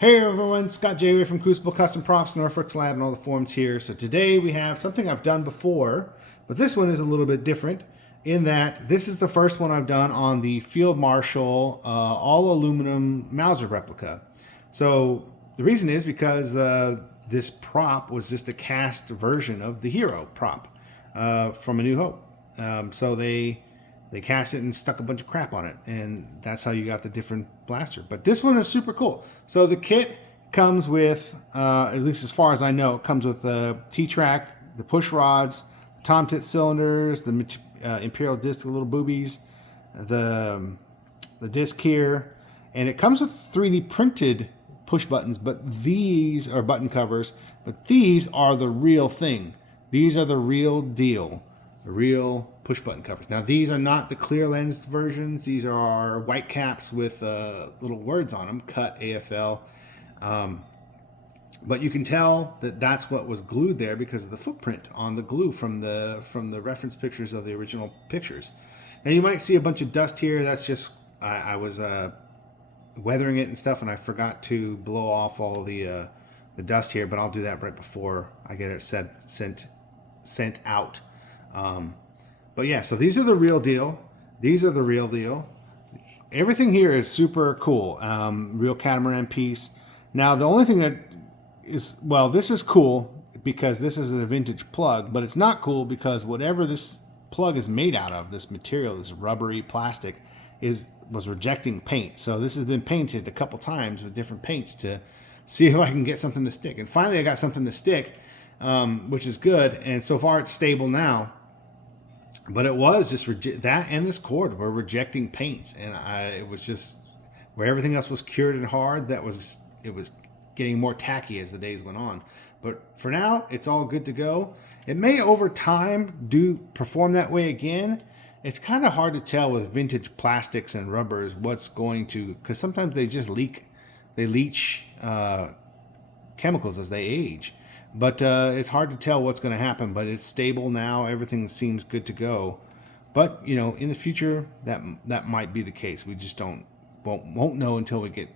Hey everyone, Scott J. from Crucible Custom Props, Norfolk Lab, and all the forums here. So today we have something I've done before, but this one is a little bit different in that this is the first one I've done on the Field Marshal all aluminum Mauser replica. So the reason is because this prop was just a cast version of the Hero prop from A New Hope. So they cast it and stuck a bunch of crap on it, and that's how you got the different blaster. But this one is super cool. So the kit comes with, at least as far as I know, it comes with the T-track, the push rods, tom tit cylinders, the Imperial disc, the little boobies, the disc here, and it comes with 3D printed push buttons, but these are button covers, but these are the real thing. These are the real deal. The real push button covers. Now these are not the clear lensed versions. These are white caps with little words on them, cut AFL. But you can tell that that's what was glued there because of the footprint on the glue from the reference pictures of the original pictures. Now you might see a bunch of dust here. That's just I was weathering it and stuff, and I forgot to blow off all the dust here. But I'll do that right before I get it sent out. But yeah, so these are the real deal. These are the real deal. Everything here is super cool. Real catamaran piece. Now, the only thing that is, well, this is cool because this is a vintage plug, but it's not cool because whatever this plug is made out of, this material, this rubbery plastic, was rejecting paint. So this has been painted a couple times with different paints to see if I can get something to stick. And finally, I got something to stick, which is good. And so far, it's stable now. But it was just that and this cord were rejecting paints, and it was just where everything else was cured and hard. It was getting more tacky as the days went on. But for now, it's all good to go. It may over time perform that way again. It's kind of hard to tell with vintage plastics and rubbers what's going to, because sometimes they just leak. They leach chemicals as they age. But it's hard to tell what's going to happen, but it's stable now. Everything seems good to go. But, you know, in the future, that might be the case. We just won't know until we get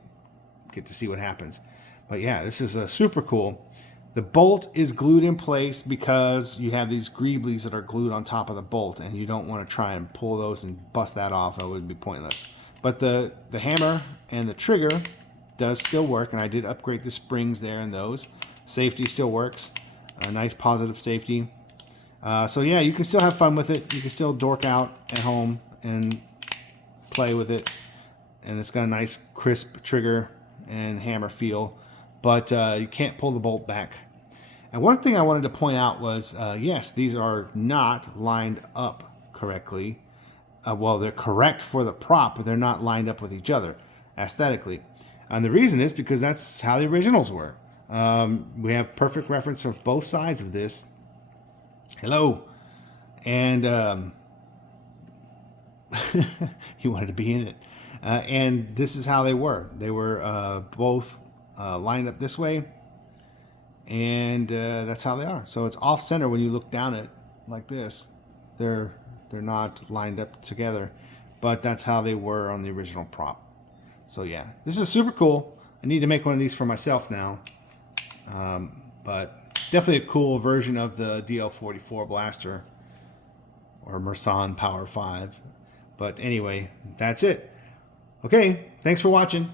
to see what happens. But yeah, this is super cool. The bolt is glued in place because you have these greeblies that are glued on top of the bolt, and you don't want to try and pull those and bust that off. It would be pointless. But the hammer and the trigger does still work, and I did upgrade the springs there and those. Safety still works. A nice positive safety. So yeah, you can still have fun with it. You can still dork out at home and play with it. And it's got a nice crisp trigger and hammer feel. But you can't pull the bolt back. And one thing I wanted to point out was, yes, these are not lined up correctly. Well, they're correct for the prop, but they're not lined up with each other aesthetically. And the reason is because that's how the originals were. We have perfect reference of both sides of this. Hello. And he wanted to be in it. And this is how they were. They were both lined up this way. And that's how they are. So it's off center when you look down it like this. They're not lined up together. But that's how they were on the original prop. So yeah, this is super cool. I need to make one of these for myself now. But definitely a cool version of the DL44 blaster or Mersonn Power 5. But anyway, that's it. Okay, thanks for watching.